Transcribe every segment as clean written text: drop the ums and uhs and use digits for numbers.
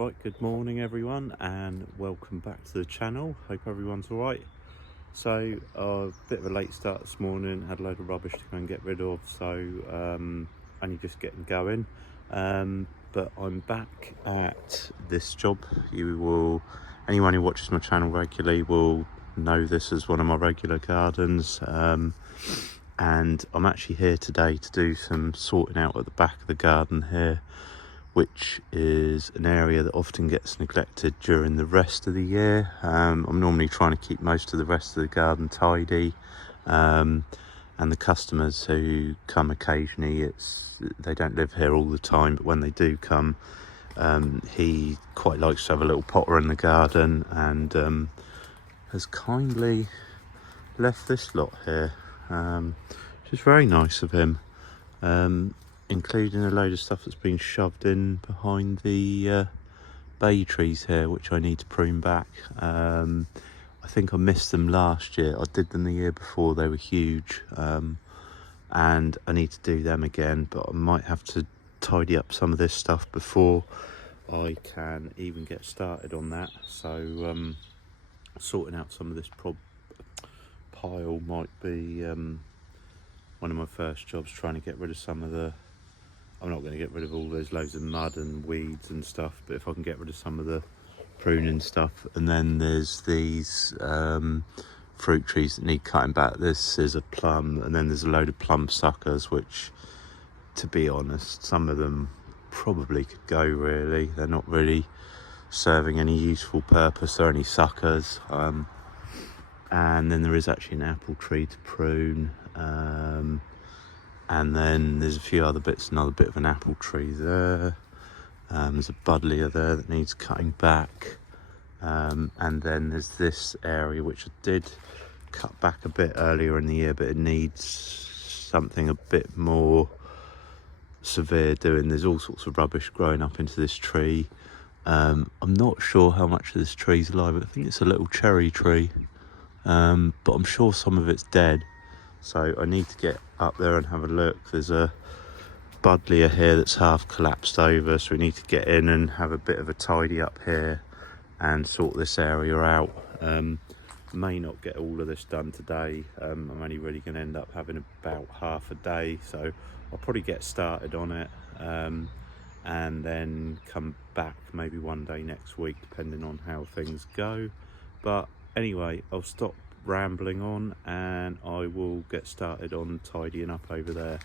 Right, good morning everyone and welcome back to the channel. Hope everyone's alright. So a bit of a late start this morning, had a load of rubbish to go and get rid of, so only just getting going. But I'm back at this job. Anyone who watches my channel regularly will know this as one of my regular gardens. And I'm actually here today to do some sorting out at the back of the garden here, which is an area that often gets neglected during the rest of the year. I'm normally trying to keep most of the rest of the garden tidy, and the customers who come occasionally, they don't live here all the time, but when they do come, he quite likes to have a little potter in the garden, and has kindly left this lot here, which is very nice of him. Including a load of stuff that's been shoved in behind the bay trees here, which I need to prune back. I think I missed them last year. I did them the year before, they were huge, and I need to do them again, but I might have to tidy up some of this stuff before I can even get started on that. So sorting out some of this pile might be one of my first jobs, trying to get rid of some of the... I'm not going to get rid of all those loads of mud and weeds and stuff, but if I can get rid of some of the pruning stuff. And then there's these fruit trees that need cutting back. This is a plum, and then there's a load of plum suckers, which, to be honest, some of them probably could go, really. They're not really serving any useful purpose. They're only suckers. And then there is actually an apple tree to prune. And then there's a few other bits, another bit of an apple tree there. There's a buddleia there that needs cutting back. And then there's this area which I did cut back a bit earlier in the year, but it needs something a bit more severe doing. There's all sorts of rubbish growing up into this tree. I'm not sure how much of this tree's alive. I think it's a little cherry tree, but I'm sure some of it's dead. So I need to get up there and have a look. There's a buddleia here that's half collapsed over, so we need to get in and have a bit of a tidy up here and sort this area out. May not get all of this done today. I'm only really going to end up having about half a day, so I'll probably get started on it, and then come back maybe one day next week, depending on how things go. But anyway, I'll stop rambling on and I will get started on tidying up over there.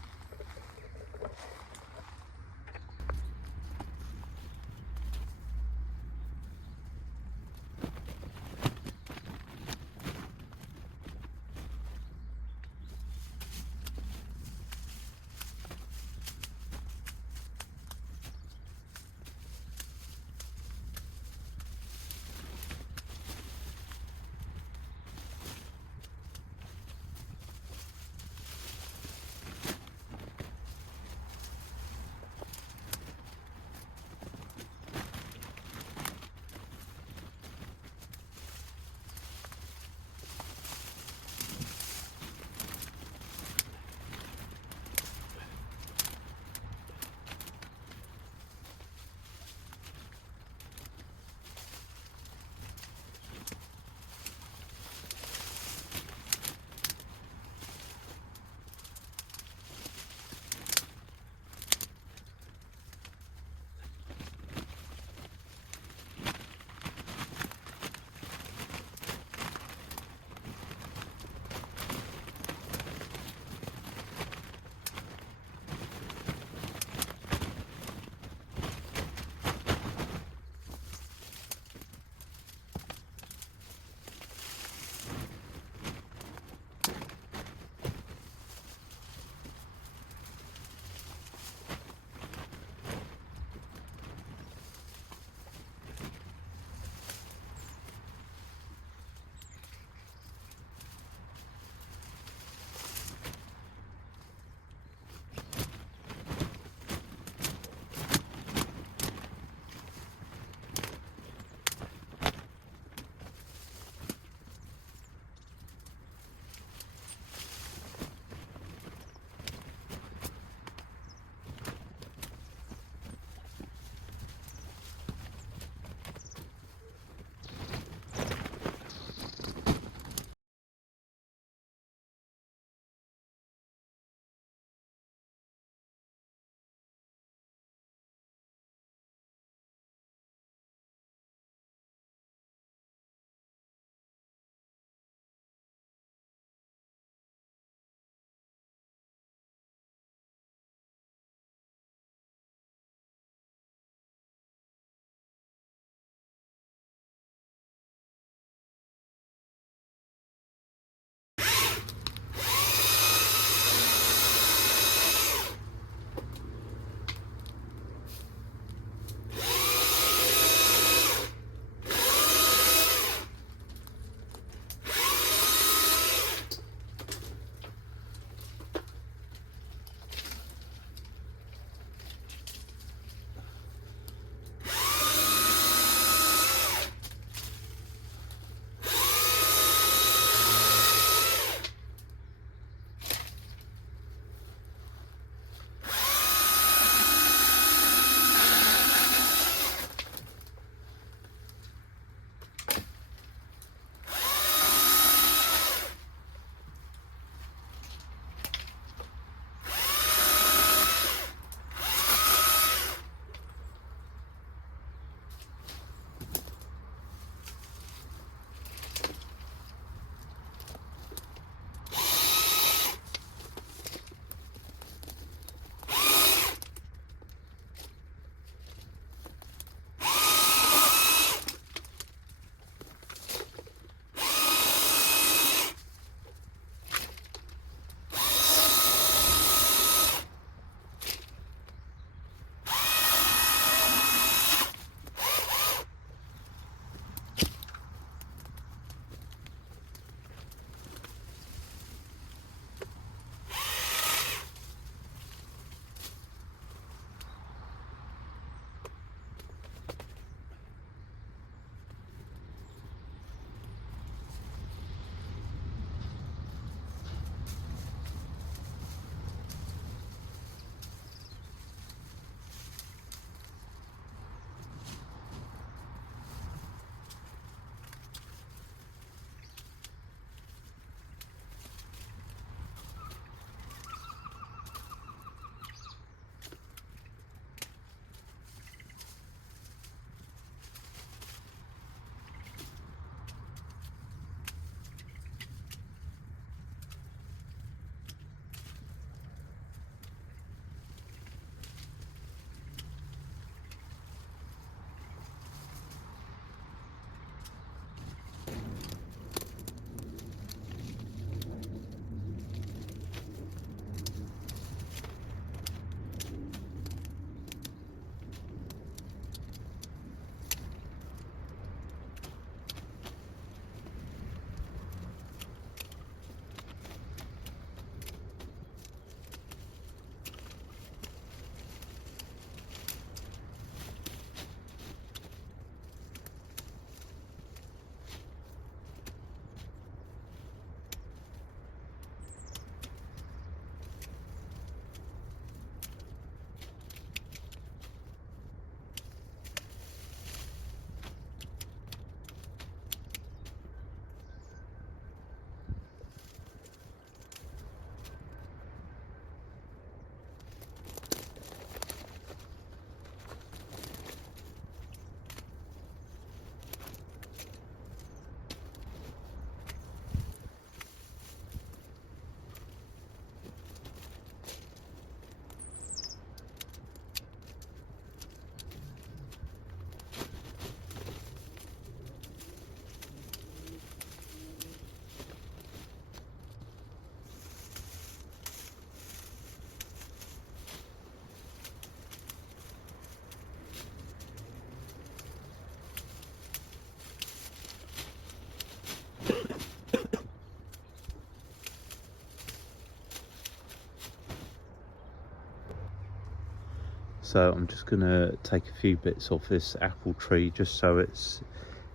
So I'm just going to take a few bits off this apple tree just so it's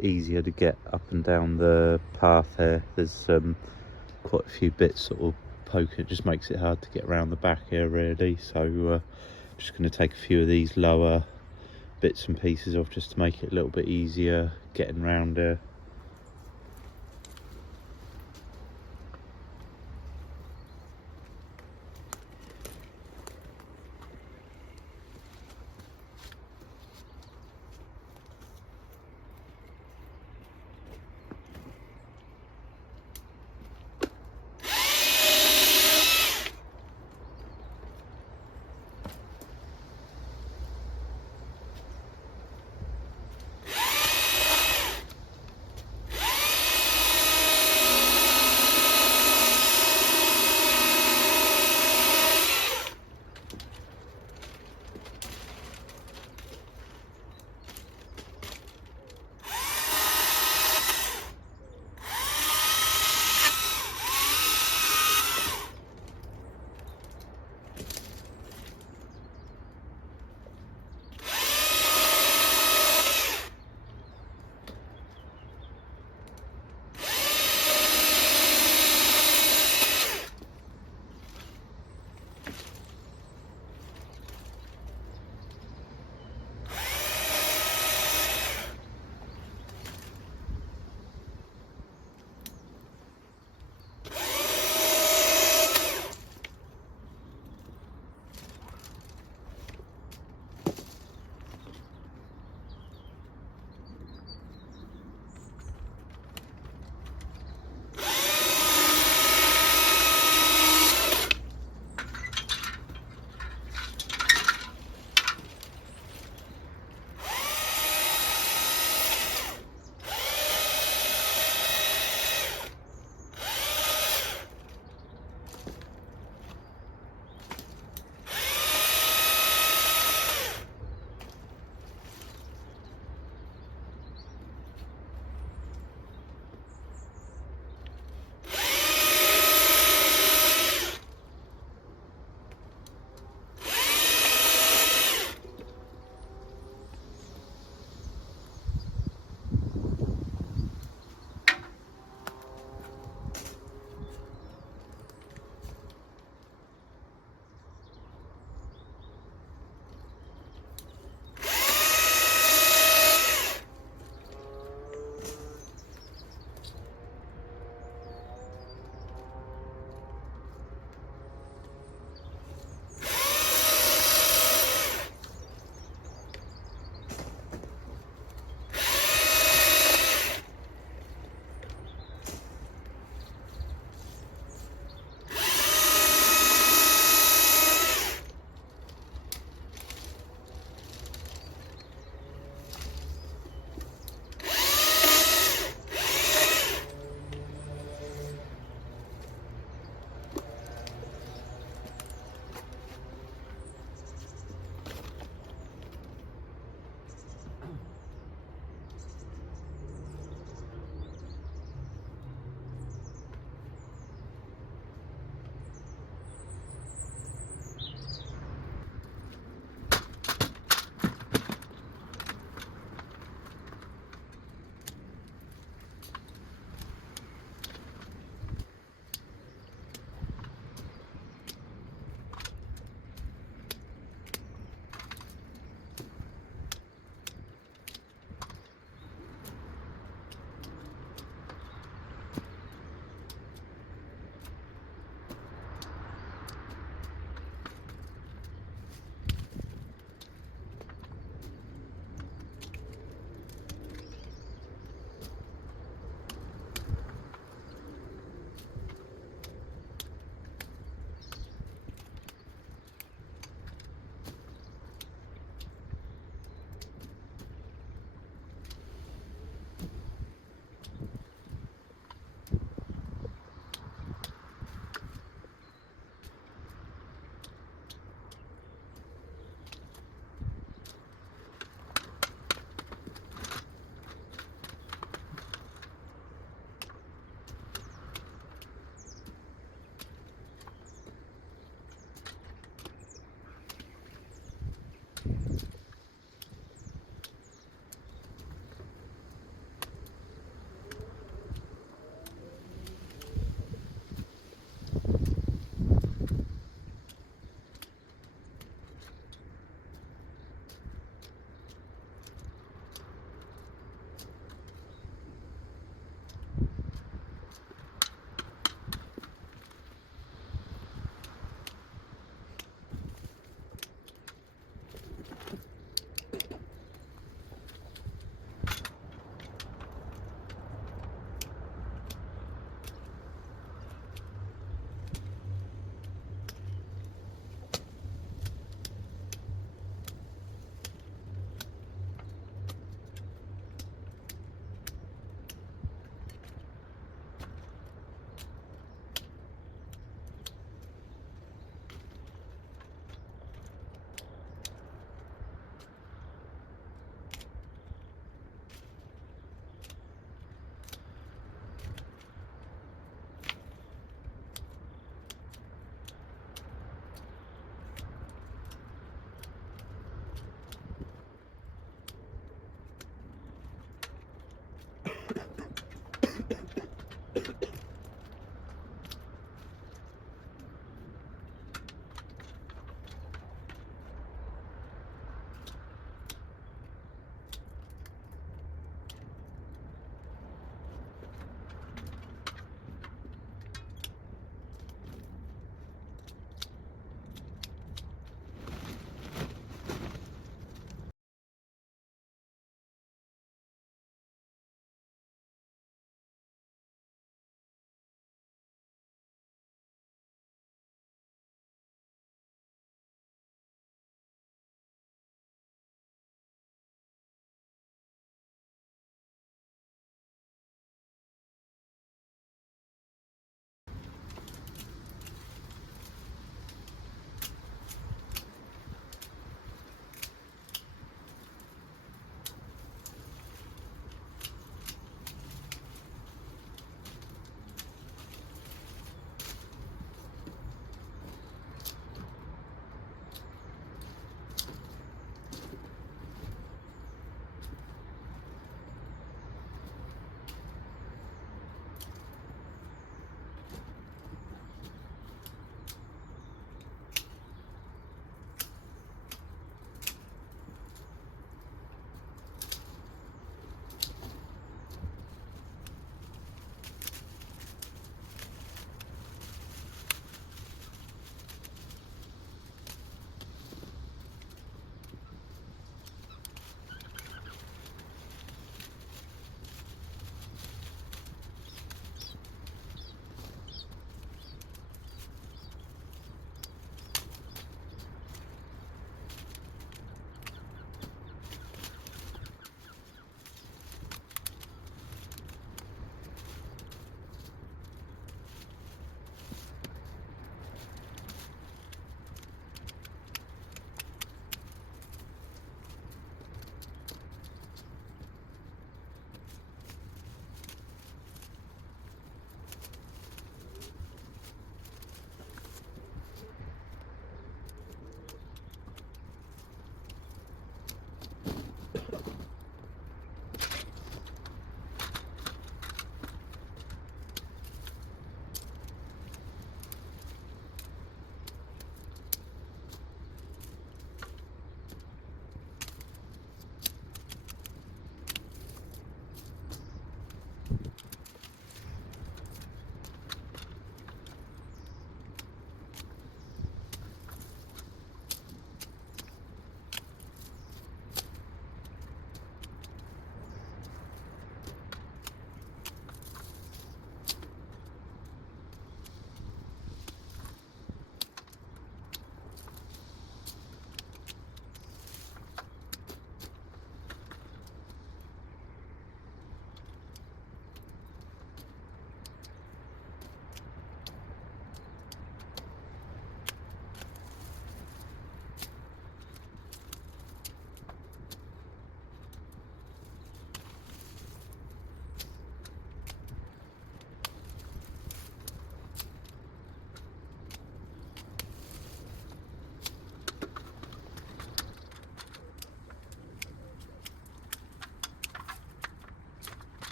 easier to get up and down the path here. There's quite a few bits sort of poking, it just makes it hard to get around the back here really. So just going to take a few of these lower bits and pieces off just to make it a little bit easier getting around here.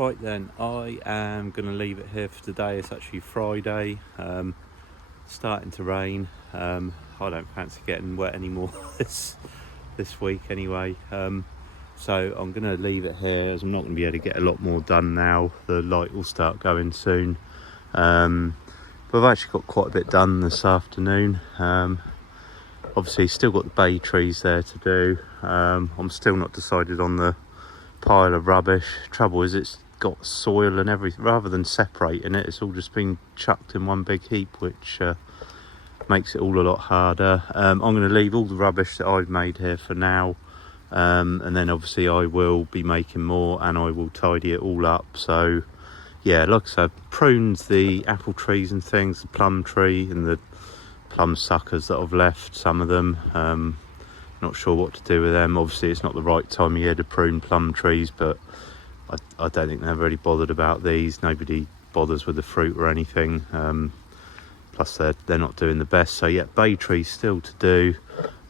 Right then, I am going to leave it here for today. It's actually Friday, starting to rain. I don't fancy getting wet anymore this week anyway. So I'm going to leave it here, as I'm not going to be able to get a lot more done now. The light will start going soon. But I've actually got quite a bit done this afternoon. Obviously still got the bay trees there to do. I'm still not decided on the pile of rubbish. Trouble is, it's got soil and everything. Rather than separating it, it's all just been chucked in one big heap, which makes it all a lot harder. I'm going to leave all the rubbish that I've made here for now, and then obviously I will be making more and I will tidy it all up. So yeah, like I said, pruned the apple trees and things, the plum tree and the plum suckers that I've left, some of them. Not sure what to do with them. Obviously it's not the right time of year to prune plum trees, but I don't think they're really bothered about these. Nobody bothers with the fruit or anything. Plus they're not doing the best. So yeah, bay trees still to do.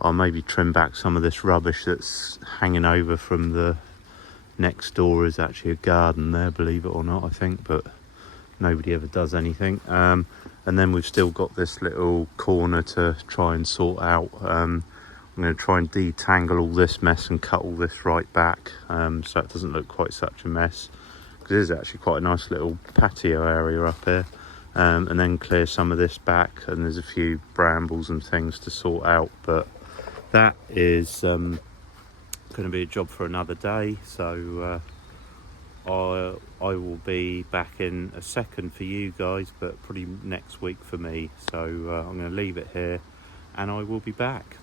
I'll maybe trim back some of this rubbish that's hanging over from the next door. Is actually a garden there, believe it or not, I think, but nobody ever does anything. And then we've still got this little corner to try and sort out. I'm going to try and detangle all this mess and cut all this right back, so it doesn't look quite such a mess, because it is actually quite a nice little patio area up here. And then clear some of this back, and there's a few brambles and things to sort out, but that is going to be a job for another day. So I will be back in a second for you guys, but probably next week for me. So I'm going to leave it here and I will be back.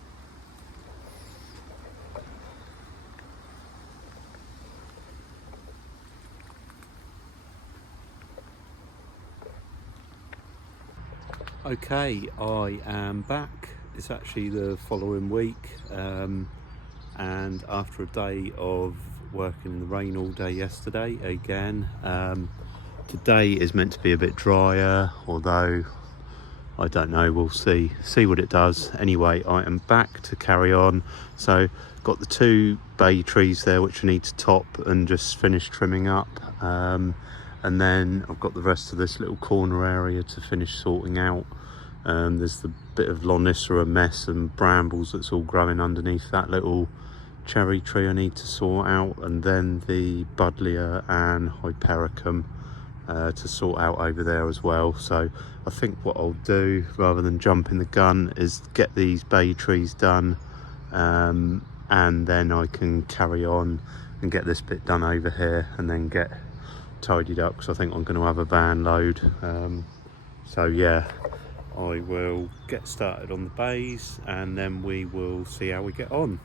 Okay, I am back. It's actually the following week, and after a day of working in the rain all day yesterday again, today is meant to be a bit drier, although I don't know, we'll see what it does. Anyway, I am back to carry on. So got the 2 bay trees there which I need to top and just finish trimming up, and then I've got the rest of this little corner area to finish sorting out. There's the bit of lonicera mess and brambles that's all growing underneath that little cherry tree I need to sort out, and then the buddleia and hypericum to sort out over there as well. So I think what I'll do, rather than jumping the gun, is get these bay trees done, and then I can carry on and get this bit done over here and then get tidied up, because I think I'm going to have a van load. So yeah, I will get started on the bays and then we will see how we get on.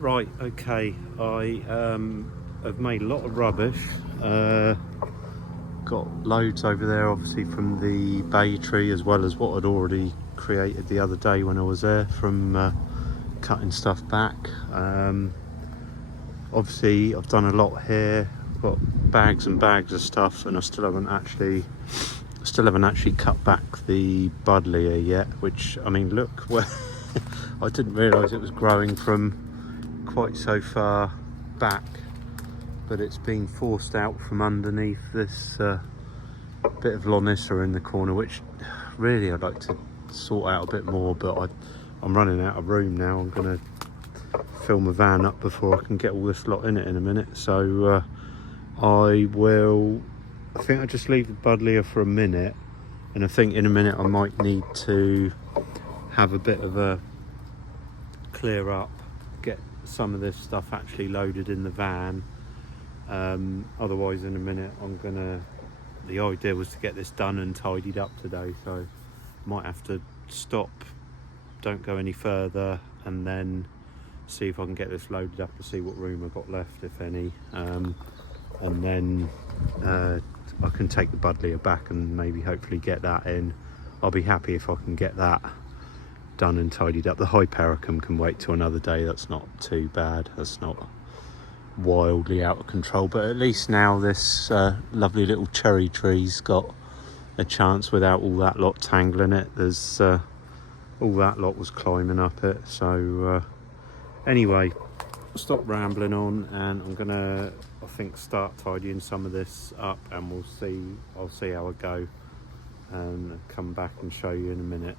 Right, okay, I have made a lot of rubbish. Got loads over there obviously from the bay tree, as well as what I'd already created the other day when I was there from cutting stuff back. Obviously I've done a lot here. I've got bags and bags of stuff, and I still haven't actually cut back the buddleia yet, which, I mean, look where I didn't realise it was growing from quite so far back, but it's been forced out from underneath this bit of Lonissa in the corner, which really I'd like to sort out a bit more, but I'm running out of room now. I'm going to fill my van up before I can get all this lot in it in a minute, so I think I'll just leave the buddleia for a minute, and I think in a minute I might need to have a bit of a clear up, get some of this stuff actually loaded in the van. Otherwise in a minute the idea was to get this done and tidied up today, so might have to stop, don't go any further, and then see if I can get this loaded up to see what room I've got left, if any, and then I can take the buddleia back and maybe hopefully get that in. I'll be happy if I can get that done and tidied up. The hypericum can wait till another day. That's not too bad. That's not wildly out of control, but at least now this lovely little cherry tree's got a chance without all that lot tangling it. There's all that lot was climbing up it. So anyway, stop rambling on, and I'm gonna, I think, start tidying some of this up, and I'll see how I go and come back and show you in a minute.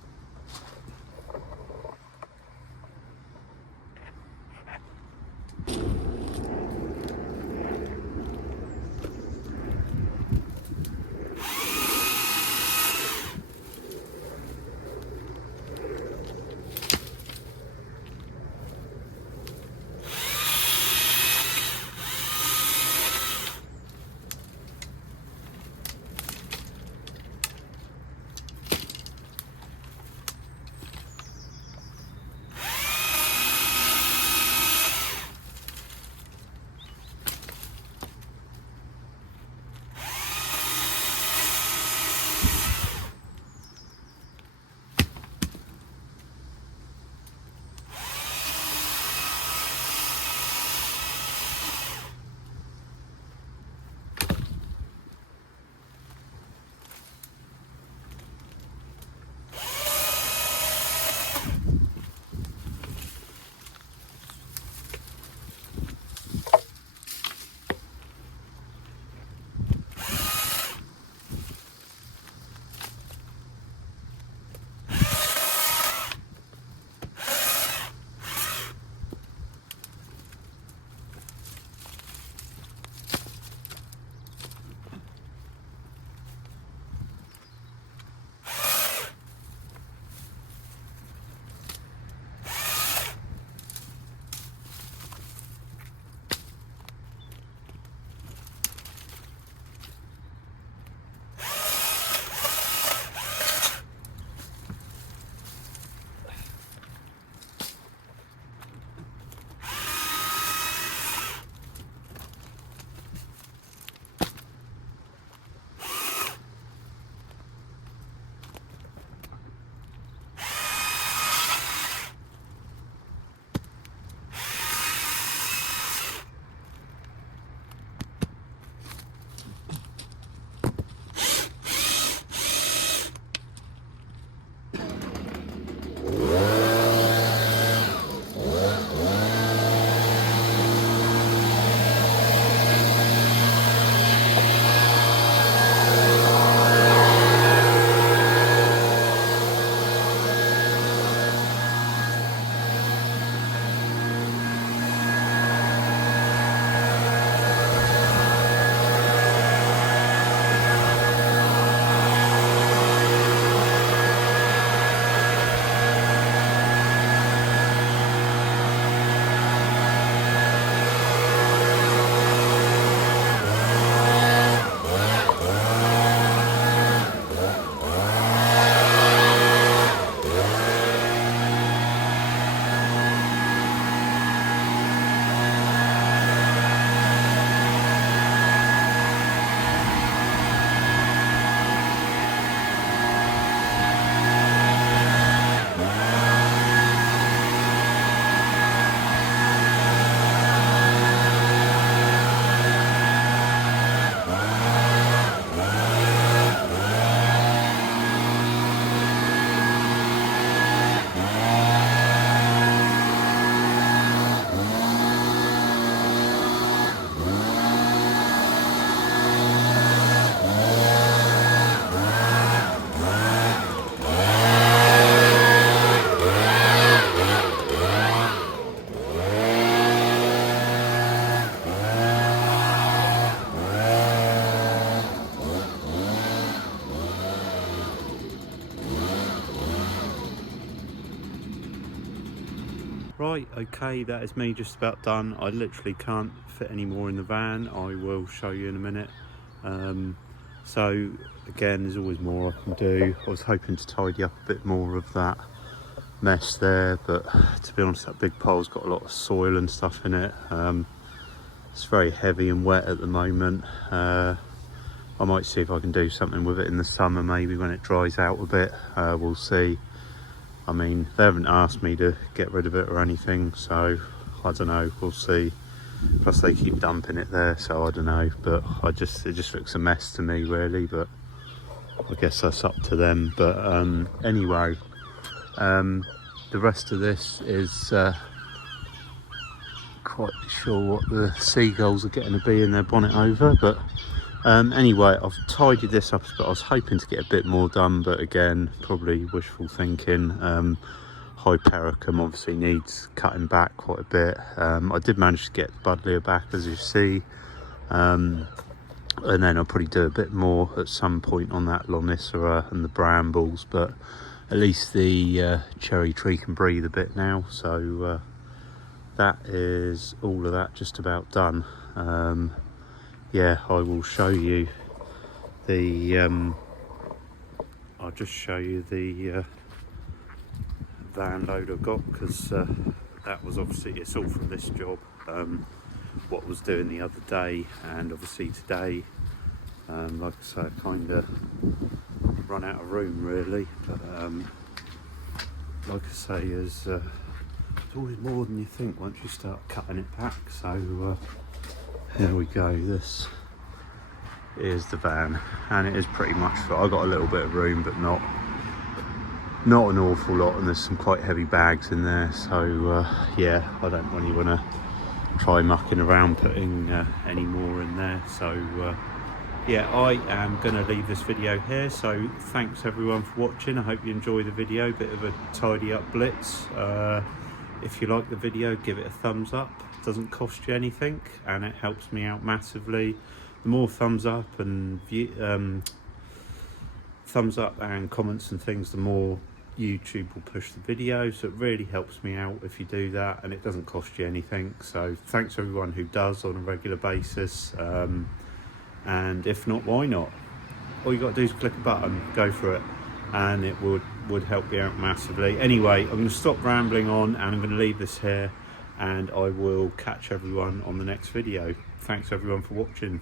Right, okay, that is me just about done. I literally can't fit any more in the van. I will show you in a minute. So again, there's always more I can do. I was hoping to tidy up a bit more of that mess there, but to be honest, that big pile's got a lot of soil and stuff in it. It's very heavy and wet at the moment. I might see if I can do something with it in the summer, maybe when it dries out a bit. We'll see. I mean, they haven't asked me to get rid of it or anything, so I don't know, we'll see. plus they keep dumping it there, so I don't know, but it just looks a mess to me really, but I guess that's up to them. But anyway, the rest of this is quite sure what the seagulls are getting to be in their bonnet over, but anyway, I've tidied this up, but I was hoping to get a bit more done, but again, probably wishful thinking. Hypericum obviously needs cutting back quite a bit. I did manage to get the buddleia back, as you see, and then I'll probably do a bit more at some point on that lonicera and the brambles, but at least the cherry tree can breathe a bit now, so that is all of that just about done. Yeah, I will show you the I'll just show you the van load I got, because that was obviously, it's all from this job, what I was doing the other day, and obviously today, like I say, I kind of run out of room really, but like I say, it's always more than you think once you start cutting it back. So here we go, this is the van, and it is pretty much full. I got a little bit of room, but not an awful lot, and there's some quite heavy bags in there, so yeah, I don't really want to try mucking around putting any more in there. So yeah, I am going to leave this video here, so thanks everyone for watching. I hope you enjoy the video, bit of a tidy up blitz. If you like the video, give it a thumbs up. It doesn't cost you anything, and it helps me out massively. The more thumbs up and comments and things, the more YouTube will push the video, so it really helps me out if you do that, and it doesn't cost you anything. So thanks to everyone who does on a regular basis, and if not, why not? All you got to do is click a button, go for it, and it would help you out massively. Anyway, I'm going to stop rambling on, and I'm going to leave this here, and I will catch everyone on the next video. Thanks everyone for watching.